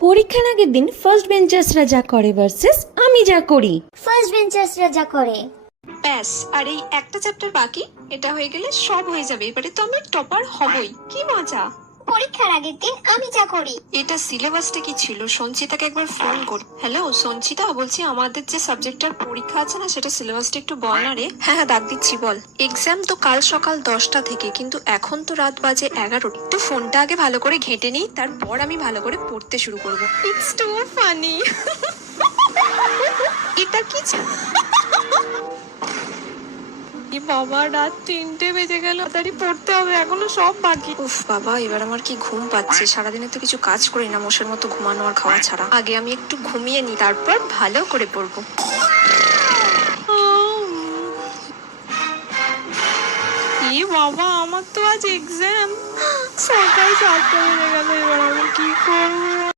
পরীক্ষার আগের দিন ফার্স্ট বেঞ্চার্সরা যা করে ভার্সেস আমি যা করি। ফার্স্ট বেঞ্চার্সরা যা করে। ব্যাস, আর এই একটা চ্যাপ্টার বাকি, এটা হয়ে গেলে সব হয়ে যাবে। এবারে তো আমি টপার হবই, কি মজা। পরীক্ষার আগের দিন আমি যা করি। এটা সিলেবাসটা কি ছিল? সঞ্চিতাকে একবার ফোন কর। হ্যালো সঞ্চিতা, বলছি আমাদের যে সাবজেক্টটার পরীক্ষা আছে না, সেটা সিলেবাসটা একটু বল না রে। হ্যাঁ ডাক দিচ্ছি, বল। এক্সাম তো কাল সকাল 10টা থেকে, কিন্তু এখন তো রাত বাজে 11টা। তো ফোনটা আগে ভালো করে ঘেঁটে নিই, তারপর আমি ভালো করে পড়তে শুরু করবো। It's too funny. এটা কি বাবা, রাত 3টে বেজে গেল, তাড়াতাড়ি পড়তে হবে, এখনো সব বাকি। উফ বাবা, এবার আমার কি ঘুম পাচ্ছে। সারাদিনে তো কিছু কাজ করি না মোষের মতো, ঘুমানো আর খাওয়া ছাড়া। আগে আমি একটু ঘুমিয়ে নিই, তারপর ভালো করে পড়বো। এই বাবা, আমার তো আজ এক্সাম। সকাল 7টা বেজে গেল, এবার আমি কি করবো?